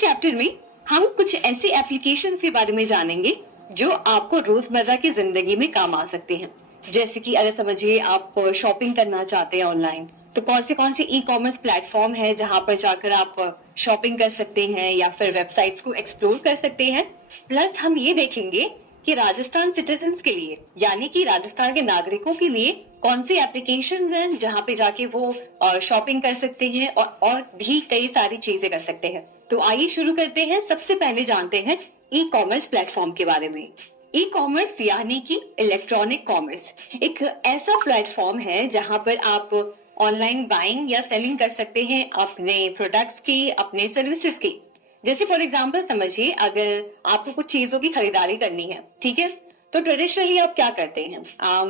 इस चैप्टर में हम कुछ ऐसे एप्लीकेशंस के बारे में जानेंगे जो आपको रोजमर्रा की जिंदगी में काम आ सकते हैं। जैसे कि अगर समझिए आप शॉपिंग करना चाहते हैं ऑनलाइन, तो कौन से ई कॉमर्स प्लेटफॉर्म है जहां पर जाकर आप शॉपिंग कर सकते हैं या फिर वेबसाइट्स को एक्सप्लोर कर सकते हैं। प्लस हम ये देखेंगे कि राजस्थान सिटीजन्स के लिए यानी कि राजस्थान के नागरिकों के लिए कौन सी एप्लीकेशंस हैं जहां पे जाके वो शॉपिंग कर सकते हैं और भी कई सारी चीजें कर सकते हैं। तो आइए शुरू करते हैं। सबसे पहले जानते हैं ई कॉमर्स प्लेटफॉर्म के बारे में। ई कॉमर्स यानी कि इलेक्ट्रॉनिक कॉमर्स एक ऐसा प्लेटफॉर्म है जहां पर आप ऑनलाइन बाइंग या सेलिंग कर सकते हैं अपने प्रोडक्ट्स की, अपने सर्विसेज की। जैसे फॉर एग्जाम्पल समझिए अगर आपको कुछ चीजों की खरीदारी करनी है, ठीक है, तो ट्रेडिशनली आप क्या करते हैं?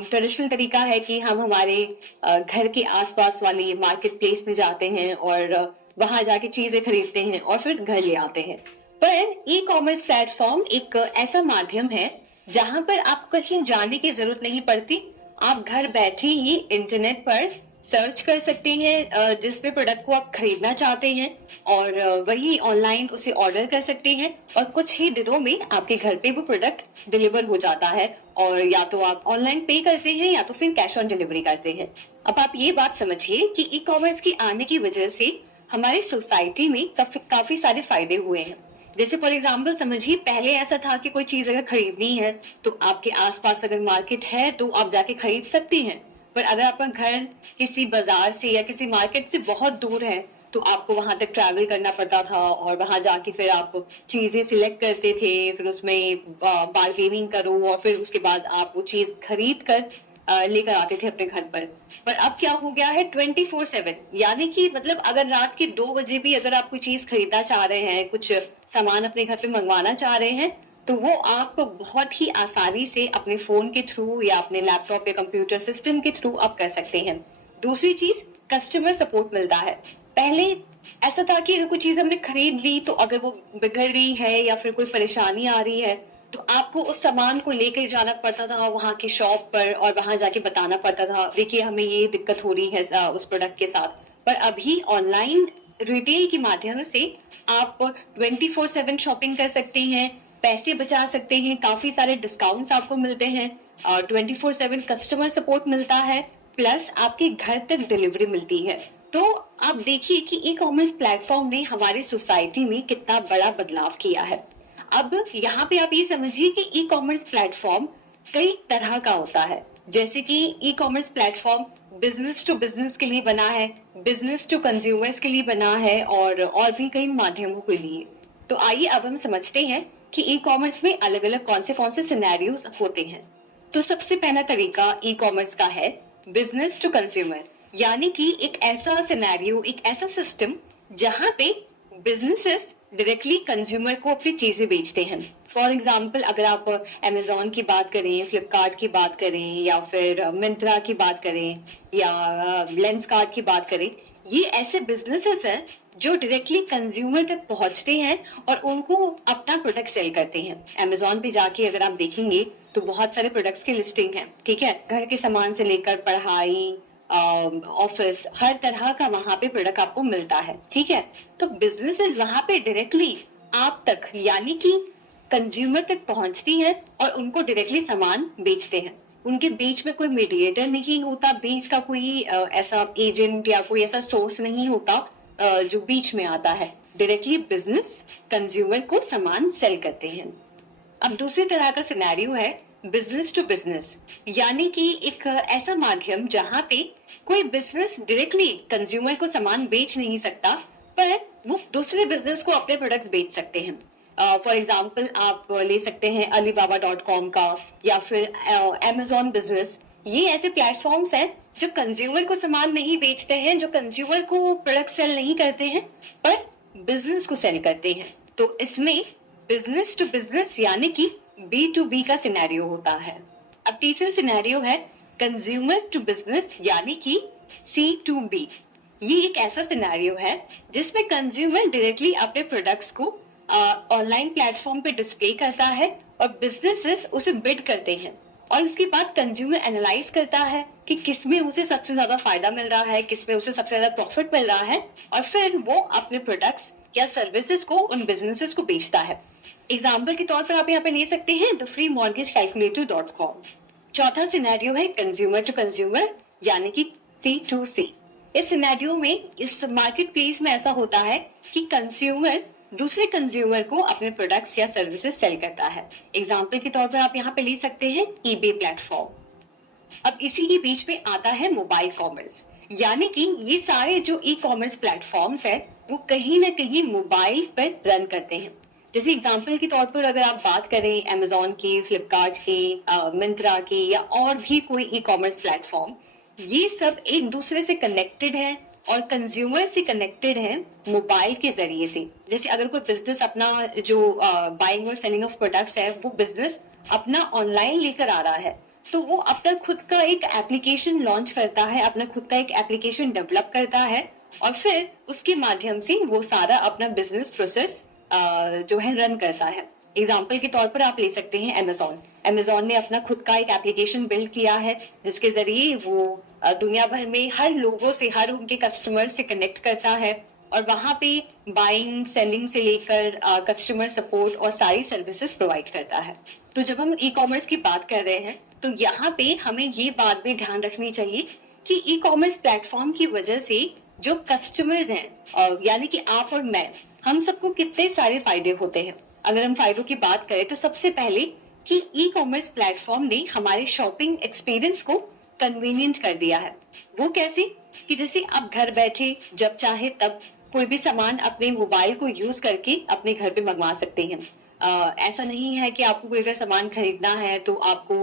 ट्रेडिशनल तरीका है कि हम हमारे घर के आसपास वाली मार्केट प्लेस में जाते हैं और वहां जाके चीजें खरीदते हैं और फिर घर ले आते हैं। पर ई कॉमर्स प्लेटफॉर्म एक ऐसा माध्यम है जहां पर आपको कहीं जाने की जरूरत नहीं पड़ती। आप घर बैठे ही इंटरनेट पर सर्च कर सकते हैं जिस भी प्रोडक्ट को आप खरीदना चाहते हैं और वही ऑनलाइन उसे ऑर्डर कर सकते हैं और कुछ ही दिनों में आपके घर पे वो प्रोडक्ट डिलीवर हो जाता है। और या तो आप ऑनलाइन पे करते हैं या तो फिर कैश ऑन डिलीवरी करते हैं। अब आप ये बात समझिए कि ई कॉमर्स की आने की वजह से हमारी सोसाइटी में काफी सारे फायदे हुए हैं। जैसे फॉर एग्जाम्पल समझिए पहले ऐसा था कि कोई चीज अगर खरीदनी है तो आपके आसपास अगर मार्केट है तो आप जाके खरीद सकती हैं। पर अगर आपका घर किसी बाजार से या किसी मार्केट से बहुत दूर है तो आपको वहां तक ट्रैवल करना पड़ता था और वहां जाके फिर आप चीजें सिलेक्ट करते थे, फिर उसमें बार्गेनिंग करो और फिर उसके बाद आप वो चीज खरीद कर लेकर आते थे अपने घर पर अब क्या हो गया है 24/7 यानी कि मतलब अगर रात के 2 बजे भी अगर आप कोई चीज खरीदना चाह रहे हैं, कुछ सामान अपने घर पे मंगवाना चाह रहे हैं, तो वो आप बहुत ही आसानी से अपने फोन के थ्रू या अपने लैपटॉप या कंप्यूटर सिस्टम के थ्रू आप कर सकते हैं। दूसरी चीज कस्टमर सपोर्ट मिलता है। पहले ऐसा था कि अगर कोई चीज हमने खरीद ली तो अगर वो बिगड़ रही है या फिर कोई परेशानी आ रही है तो आपको उस सामान को लेकर जाना पड़ता था वहां के शॉप पर और वहां जाके बताना पड़ता था, देखिए हमें ये दिक्कत हो रही है उस प्रोडक्ट के साथ। पर अभी ऑनलाइन रिटेल के माध्यम से आप 24/7 शॉपिंग कर सकते हैं, पैसे बचा सकते हैं, काफी सारे डिस्काउंट्स आपको मिलते हैं और 24/7 कस्टमर सपोर्ट मिलता है, प्लस आपके घर तक डिलीवरी मिलती है। तो आप देखिए कि ई कॉमर्स प्लेटफॉर्म ने हमारी सोसाइटी में कितना बड़ा बदलाव किया है। अब यहाँ पे आप ये समझिए कि ई कॉमर्स प्लेटफॉर्म कई तरह का होता है। जैसे कि e commerce platform business to business के लिए बना है, बिजनेस टू कंज्यूमर्स के लिए बना है और भी कई माध्यमों के लिए। तो आइए अब हम समझते हैं कि ई कॉमर्स में अलग अलग कौन से सिनेरियोज होते हैं। तो सबसे पहला तरीका ई कॉमर्स का है बिजनेस टू कंज्यूमर, यानी कि एक ऐसा सिनेरियो, एक ऐसा सिस्टम जहां पे बिजनेसेस डायरेक्टली कंज्यूमर को अपनी चीजें बेचते हैं। फॉर एग्जाम्पल अगर आप अमेजोन की बात करें, फ्लिपकार्ट की बात करें या फिर मिंत्रा की बात करें या लेंसकार्ट की बात करें, ये ऐसे बिजनेसेस हैं जो डायरेक्टली कंज्यूमर तक पहुंचते हैं और उनको अपना प्रोडक्ट सेल करते हैं। अमेजोन पे जाके अगर आप देखेंगे तो बहुत सारे प्रोडक्ट्स की लिस्टिंग है, ठीक है, घर के सामान से लेकर पढ़ाई, ऑफिस, हर तरह का वहां पे प्रोडक्ट आपको मिलता है, ठीक है। तो बिजनेसेस वहां पे डायरेक्टली आप तक यानी कि कंज्यूमर तक पहुंचती है और उनको डायरेक्टली सामान बेचते हैं। उनके बीच में कोई मीडिएटर नहीं होता, बीच का कोई ऐसा एजेंट या कोई ऐसा सोर्स नहीं होता जो बीच में आता है। डायरेक्टली बिजनेस कंज्यूमर को सामान सेल करते हैं। अब दूसरी तरह का सिनेरियो है बिजनेस टू बिजनेस, यानी कि एक ऐसा माध्यम जहां पे कोई बिजनेस डायरेक्टली कंज्यूमर को सामान बेच नहीं सकता पर वो दूसरे बिजनेस को अपने प्रोडक्ट्स बेच सकते हैं। फॉर एग्जाम्पल आप ले सकते हैं alibaba.com का या फिर अमेजोन बिजनेस। ये ऐसे प्लेटफॉर्म्स हैं जो कंज्यूमर को सामान नहीं बेचते हैं, जो कंज्यूमर को प्रोडक्ट सेल नहीं करते हैं पर बिजनेस को सेल करते हैं। तो इसमें बिजनेस टू बिजनेस यानी कि B2B का सिनेरियो होता है। अब तीसरा सिनेरियो है कंज्यूमर टू बिजनेस यानी कि C2B। ये एक ऐसा सिनेरियो है जिसमें कंज्यूमर डायरेक्टली अपने प्रोडक्ट्स को ऑनलाइन प्लेटफॉर्म पे डिस्प्ले करता है और बिजनेसेस उसे बिड करते हैं और उसके बाद कंज्यूमर एनालाइज करता है कि किसमें उसे सबसे ज्यादा फायदा मिल रहा है, किसमें उसे सबसे ज्यादा प्रॉफिट मिल रहा है और फिर वो अपने प्रोडक्ट्स या सर्विसेज को उन बिजनेसेस को बेचता है। एग्जाम्पल के तौर पर आप यहाँ पे ले सकते हैं the free mortgage calculator .com। चौथा सिनेरियो है कंज्यूमर टू कंज्यूमर यानी कि C2C। इस सिनेरियो में इस मार्केट प्लेस में ऐसा होता है कि कंज्यूमर दूसरे कंज्यूमर को अपने प्रोडक्ट्स या सर्विसेज सेल करता है। एग्जाम्पल के तौर पर आप यहाँ पे ले सकते हैं eBay प्लेटफॉर्म। अब इसी के बीच में आता है मोबाइल कॉमर्स, यानी कि ये सारे जो ई कॉमर्स प्लेटफॉर्म्स है वो कहीं ना कहीं मोबाइल पर रन करते हैं। जैसे एग्जांपल के तौर पर अगर आप बात करें अमेजोन की, फ्लिपकार्ट की, मिंत्रा की या और भी कोई ई कॉमर्स प्लेटफॉर्म, ये सब एक दूसरे से कनेक्टेड है और कंज्यूमर से कनेक्टेड है मोबाइल के जरिए से। जैसे अगर कोई बिजनेस अपना जो बाइंग और सेलिंग ऑफ प्रोडक्ट्स है वो बिजनेस अपना ऑनलाइन लेकर आ रहा है, तो वो अपना खुद का एक एप्लीकेशन लॉन्च करता है, अपना खुद का एक एप्लीकेशन डेवलप करता है और फिर उसके माध्यम से वो सारा अपना बिजनेस प्रोसेस जो है रन करता है। एग्जाम्पल के तौर पर आप ले सकते हैं अमेजोन ने अपना खुद का एक एप्लीकेशन बिल्ड किया है जिसके जरिए वो दुनिया भर में हर लोगों से, हर उनके कस्टमर से कनेक्ट करता है और वहां पे बाइंग सेलिंग से लेकर कस्टमर सपोर्ट और सारी सर्विसेज प्रोवाइड करता है। तो जब हम ई कॉमर्स की बात कर रहे हैं तो यहाँ पे हमें ये बात भी ध्यान रखनी चाहिए कि ई कॉमर्स प्लेटफॉर्म की वजह से जो कस्टमर्स हैं यानी कि आप और मैं, हम सबको कितने सारे फायदे होते हैं। अगर हम फायदों की बात करें तो सबसे पहले कि ई कॉमर्स प्लेटफॉर्म ने हमारे शॉपिंग एक्सपीरियंस को कन्वीनियंट कर दिया है। वो कैसे कि जैसे आप घर बैठे जब चाहे तब कोई भी सामान अपने मोबाइल को यूज करके अपने घर पे मंगवा सकते हैं। ऐसा नहीं है कि आपको कोई अगर सामान खरीदना है तो आपको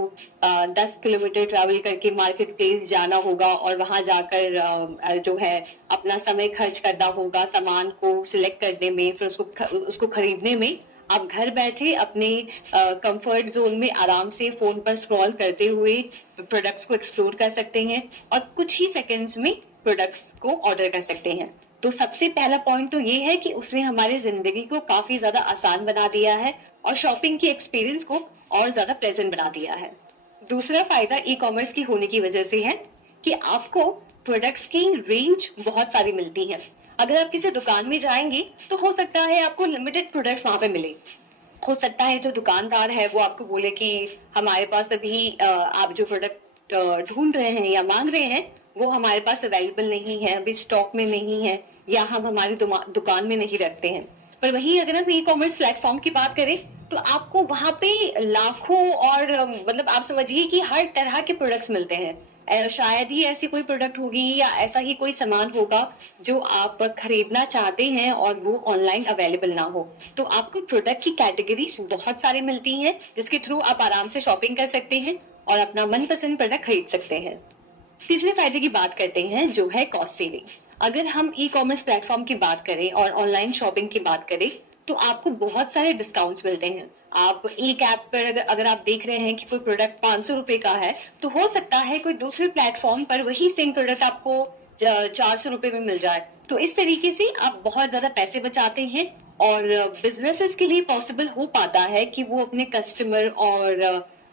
10 किलोमीटर ट्रैवल करके मार्केट प्लेस जाना होगा और वहां जाकर जो है अपना समय खर्च करना होगा सामान को सिलेक्ट करने में, फिर उसको खरीदने में। आप घर बैठे अपने कंफर्ट जोन में आराम से फोन पर स्क्रॉल करते हुए प्रोडक्ट्स को एक्सप्लोर कर सकते हैं और कुछ ही सेकंड्स में प्रोडक्ट्स को ऑर्डर कर सकते हैं। तो सबसे पहला पॉइंट तो ये है कि उसने हमारी जिंदगी को काफी ज्यादा आसान बना दिया है और शॉपिंग की एक्सपीरियंस को और ज्यादा प्लेजेंट बना दिया है। दूसरा फायदा ई कॉमर्स की होने की वजह से है कि आपको प्रोडक्ट्स की रेंज बहुत सारी मिलती है। अगर आप किसी दुकान में जाएंगे तो हो सकता है आपको लिमिटेड प्रोडक्ट्स वहां पे मिले। हो सकता है जो दुकानदार है वो आपको बोले कि हमारे पास अभी आप जो प्रोडक्ट ढूंढ रहे हैं या मांग रहे हैं वो हमारे पास अवेलेबल नहीं है, अभी स्टॉक में नहीं है या हम हमारी दुकान में नहीं रखते हैं। पर वहीं अगर हम ई कॉमर्स प्लेटफॉर्म की बात करें तो आपको वहां पे लाखों और मतलब आप समझिए कि हर तरह के प्रोडक्ट्स मिलते हैं। शायद ही ऐसी कोई प्रोडक्ट होगी या ऐसा ही कोई सामान होगा जो आप खरीदना चाहते हैं और वो ऑनलाइन अवेलेबल ना हो। तो आपको प्रोडक्ट की कैटेगरीज बहुत सारी मिलती हैं जिसके थ्रू आप आराम से शॉपिंग कर सकते हैं और अपना मनपसंद प्रोडक्ट खरीद सकते हैं। तीसरे फायदे की बात करते हैं जो है कॉस्ट सेविंग। अगर हम ई कॉमर्स प्लेटफॉर्म की बात करें और ऑनलाइन शॉपिंग की बात करें तो आपको बहुत सारे डिस्काउंट्स मिलते हैं। आप एक ऐप पर अगर आप देख रहे हैं कि कोई प्रोडक्ट 500 रुपए का है तो हो सकता है कोई दूसरे प्लेटफॉर्म पर वही सेम प्रोडक्ट आपको 400 रुपए में मिल जाए। तो इस तरीके से आप बहुत ज्यादा पैसे बचाते हैं और बिजनेसेस के लिए पॉसिबल हो पाता है कि वो अपने कस्टमर और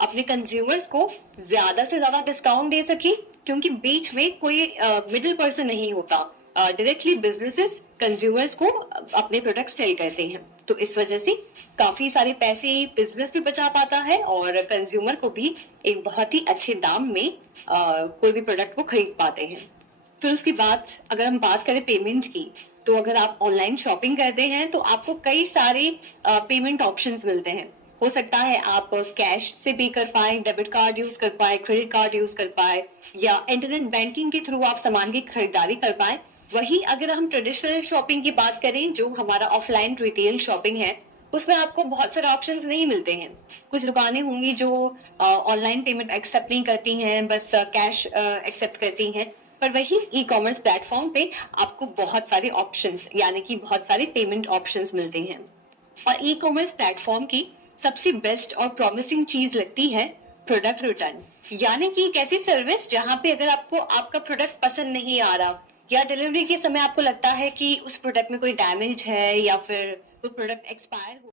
अपने कंज्यूमर्स को ज्यादा से ज्यादा डिस्काउंट दे सके, क्योंकि बीच में कोई मिडिल पर्सन नहीं होता। डायरेक्टली बिजनेसेस कंज्यूमर्स को अपने प्रोडक्ट सेल करते हैं। तो इस वजह से काफी सारे पैसे बिजनेस भी बचा पाता है और कंज्यूमर को भी एक बहुत ही अच्छे दाम में कोई भी प्रोडक्ट को खरीद पाते हैं। फिर उसके बाद अगर हम बात करें पेमेंट की, तो अगर आप ऑनलाइन शॉपिंग करते हैं तो आपको कई सारे पेमेंट ऑप्शंस मिलते हैं। हो सकता है आप कैश से पे कर पाए, डेबिट कार्ड यूज कर पाए, क्रेडिट कार्ड यूज कर पाए या इंटरनेट बैंकिंग के थ्रू आप सामान की खरीदारी कर पाए। वहीं अगर हम ट्रेडिशनल शॉपिंग की बात करें जो हमारा ऑफलाइन रिटेल शॉपिंग है उसमें आपको बहुत सारे ऑप्शंस नहीं मिलते हैं। कुछ दुकानें होंगी जो ऑनलाइन पेमेंट एक्सेप्ट नहीं करती हैं, बस कैश एक्सेप्ट करती हैं। पर वही ई कॉमर्स प्लेटफॉर्म पे आपको बहुत सारे ऑप्शंस यानी कि बहुत सारे पेमेंट ऑप्शंस मिलते हैं। और ई कॉमर्स प्लेटफॉर्म की सबसे बेस्ट और प्रॉमिसिंग चीज लगती है प्रोडक्ट रिटर्न, यानी कि एक ऐसी सर्विस जहां पे अगर आपको आपका प्रोडक्ट पसंद नहीं आ रहा या डिलीवरी के समय आपको लगता है कि उस प्रोडक्ट में कोई डैमेज है या फिर वो प्रोडक्ट एक्सपायर